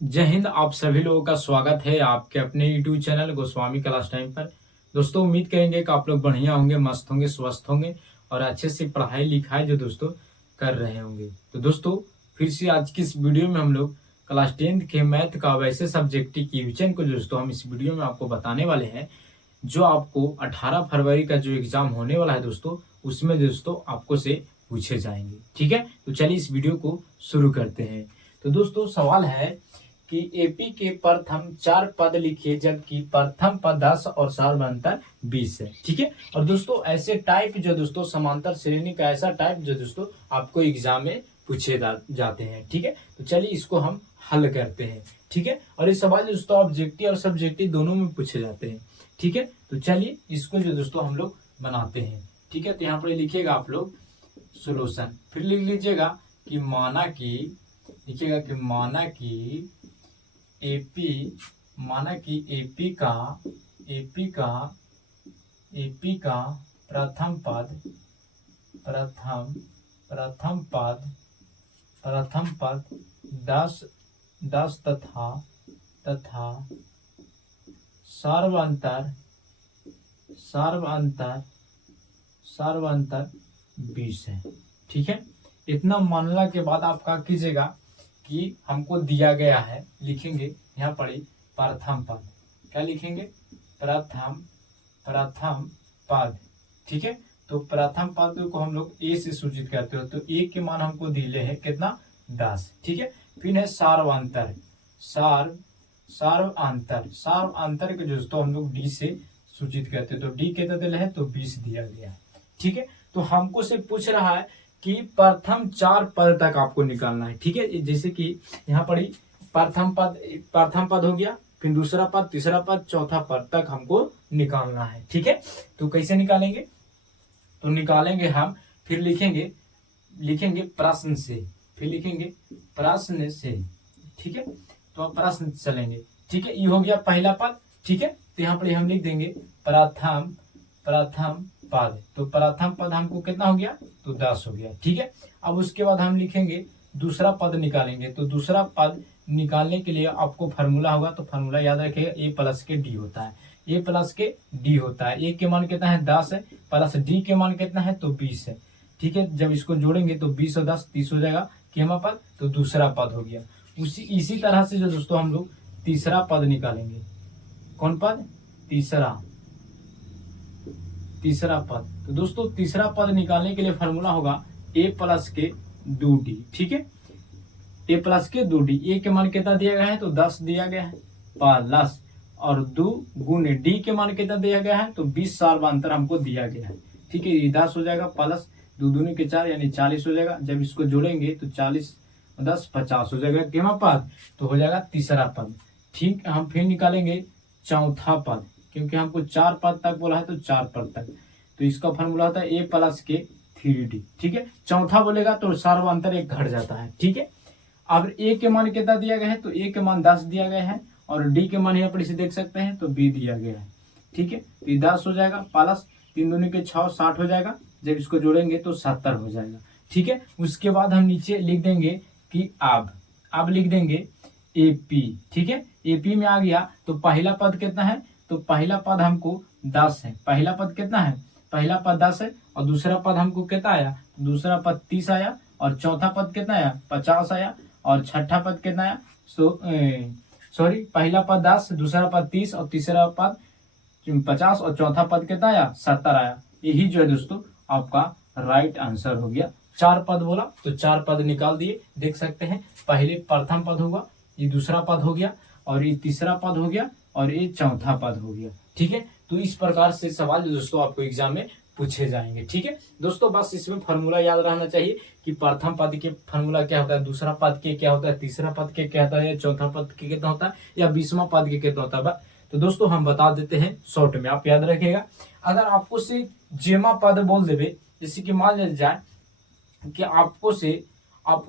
जय हिंद। आप सभी लोगों का स्वागत है आपके अपने YouTube channel Goswami class time पर। दोस्तों उम्मीद करेंगे कि आप लोग बढ़िया होंगे, मस्त होंगे, स्वस्थ होंगे और अच्छे से पढ़ाई लिखाई जो दोस्तों कर रहे होंगे। तो दोस्तों फिर से आज की इस वीडियो में हम लोग क्लास 10th के मैथ का वैसे सब्जेक्ट की क्वेश्चन को दोस्तों हम इस वीडियो में आपको बताने वाले हैं, जो आपको 18 फरवरी का जो एग्जाम होने वाला है दोस्तों, उसमें दोस्तों आपको से पूछे जाएंगे। ठीक है, तो चलिए इस वीडियो को शुरू करते हैं। तो दोस्तों सवाल है कि एपी के प्रथम 4 पद लिखिए, जबकि प्रथम पद 10 और समांतर 20 है। ठीक है, और दोस्तों ऐसे टाइप जो दोस्तों समांतर श्रेणी का ऐसा टाइप जो दोस्तों आपको एग्जाम में पूछे जाते हैं। ठीक है, तो चलिए इसको हम हल करते हैं। ठीक है, और ये सवाल दोस्तों ऑब्जेक्टिव और सब्जेक्टिव दोनों में पूछे जाते हैं। ठीक है, तो चलिए इसको जो दोस्तों हम लोग बनाते हैं। ठीक है, तो यहाँ पर लिखिएगा आप लोग सोल्यूशन, फिर लिख लीजिएगा कि माना कि एपी का प्रथम पद 10 तथा सर्वांतर 20 है। ठीक है, इतना मानने के बाद आप क्या कीजिएगा कि हमको दिया गया है, लिखेंगे यहाँ पर प्रथम पद। क्या लिखेंगे? प्रथम पद। ठीक है, तो प्रथम पद को हम लोग ए से सूचित करते हो, तो ए के मान हमको दिले है कितना? 10। ठीक है, फिर है सार्वांतर के दोस्तों हम लोग डी से सूचित करते हैं, तो डी कितना दिले है? तो 20 दिया गया है। ठीक है, तो हमको से पूछ रहा है कि प्रथम 4 पद तक आपको निकालना है। ठीक है, जैसे कि यहाँ पर प्रथम पद हो गया, फिर दूसरा पद, तीसरा पद, चौथा पद तक हमको निकालना है। ठीक है, तो कैसे निकालेंगे? तो निकालेंगे हम, फिर लिखेंगे प्रश्न से, फिर लिखेंगे प्रश्न से। ठीक है, तो अब प्रश्न चलेंगे। ठीक है, ये हो गया पहला पद। ठीक है, तो यहाँ पर हम लिख देंगे प्रथम पद, तो प्रथम पद हमको कितना हो गया? तो 10 हो गया। ठीक है, अब उसके बाद हम लिखेंगे दूसरा पद निकालेंगे, तो दूसरा पद निकालने के लिए आपको फार्मूला होगा, तो फार्मूला याद रखिएगा, ए प्लस के डी होता है। ए प्लस के डी होता है। ए के मान कितना है? 10 है, प्लस डी के मान कितना है? तो 20 है। ठीक है, जब इसको जोड़ेंगे तो 20 और 10 30 हो जाएगा। केमा पद? तो दूसरा पद हो गया। इसी तरह से जो दोस्तों हम लोग तीसरा पद निकालेंगे। कौन पद? तीसरा पद। तो दोस्तों तीसरा पद निकालने के लिए फार्मूला होगा ए प्लस के 2d। ठीक है, ए प्लस के 2d। ए के मान कितना दिया गया है? तो 10 दिया गया है, प्लस और 2 गुने डी के मान कितना दिया गया है? तो 20 सार्वांतर हमको दिया गया है। ठीक है, ये 10 हो जाएगा, प्लस 2 दूनी के 4 यानी 40 हो जाएगा। जब इसको जोड़ेंगे तो 40 10 50 हो जाएगा। केमा पद? तो हो जाएगा तीसरा पद। ठीक, हम फिर निकालेंगे चौथा पद, क्योंकि हमको 4 पद तक बोला है, तो 4 पद तक, तो इसका फॉर्मूला होता है ए प्लस के 3d। ठीक है, चौथा बोलेगा तो सर्वांतर 1 घट जाता है। ठीक है, अब ए के मान कितना दिया गया है? तो ए के मान 10 दिया गया है, और डी के मान यहाँ पर इसे देख सकते हैं, तो बी दिया गया है। ठीक है, तो ये 10 हो जाएगा, प्लस 3 दूनी के 6 60 हो जाएगा। जब इसको जोड़ेंगे तो 70 हो जाएगा। ठीक है, उसके बाद हम नीचे लिख देंगे कि अब लिख देंगे एपी। ठीक है, एपी में आ गया, तो पहला पद कितना है? तो पहला पद हमको 10 है। पहला पद कितना है? पहला पद 10 है, और दूसरा पद हमको कितना आया? दूसरा पद 30 आया, और चौथा पद कितना आया? 50 आया, और छठा पद कितना आया? सॉरी, पहला पद 10, दूसरा पद 30, और तीसरा पद 50, और चौथा पद कितना आया? 70 आया। यही जो है दोस्तों आपका राइट आंसर हो गया। 4 पद बोला तो 4 पद निकाल दिए, देख सकते हैं। पहले प्रथम पद होगा, ये दूसरा पद हो गया, और ये तीसरा पद हो गया, और ये चौथा पद हो गया। ठीक है, तो इस प्रकार से सवाल दोस्तों आपको एग्जाम में पूछे जाएंगे। ठीक है दोस्तों, बस इसमें फार्मूला याद रहना चाहिए कि प्रथम पद के फार्मूला क्या होता है, दूसरा पद के क्या होता है, तीसरा पद के क्या होता है, चौथा पद के कितना होता है, या 20वां पद के कितना होता है। तो दोस्तों हम बता देते हैं शॉर्ट में, आप याद रखिएगा। अगर आपको से जेमा पद बोल देवे, जैसे कि मान लिया जाए कि आपको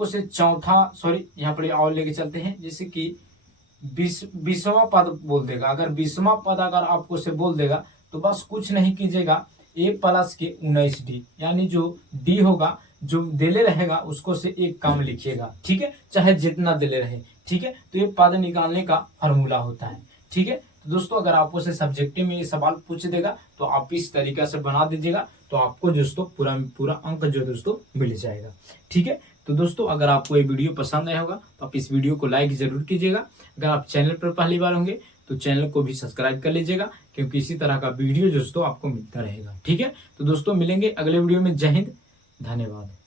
से चौथा, सॉरी यहाँ पर और लेके चलते हैं, जैसे कि 20वां पद बोल देगा। अगर 20वां पद अगर आपको से बोल देगा तो बस कुछ नहीं कीजिएगा, ए प्लस के 19d, यानी जो डी होगा जो दिले रहेगा उसको से एक कम लिखिएगा। ठीक है, चाहे जितना दिले रहे। ठीक है। तो ये पद निकालने का फॉर्मूला होता है, ठीक है। तो दोस्तों अगर आपको से सब्जेक्टिव में ये सवाल पूछ देगा तो आप इस तरीका से बना दीजिएगा, तो आपको दोस्तों पूरा पूरा अंक जो दोस्तों मिल जाएगा, ठीक है। तो दोस्तों अगर आपको ये वीडियो पसंद आया होगा तो आप इस वीडियो को लाइक जरूर कीजिएगा। अगर आप चैनल पर पहली बार होंगे तो चैनल को भी सब्सक्राइब कर लीजिएगा, क्योंकि इसी तरह का वीडियो दोस्तों आपको मिलता रहेगा, ठीक है। तो दोस्तों मिलेंगे अगले वीडियो में। जय हिंद, धन्यवाद।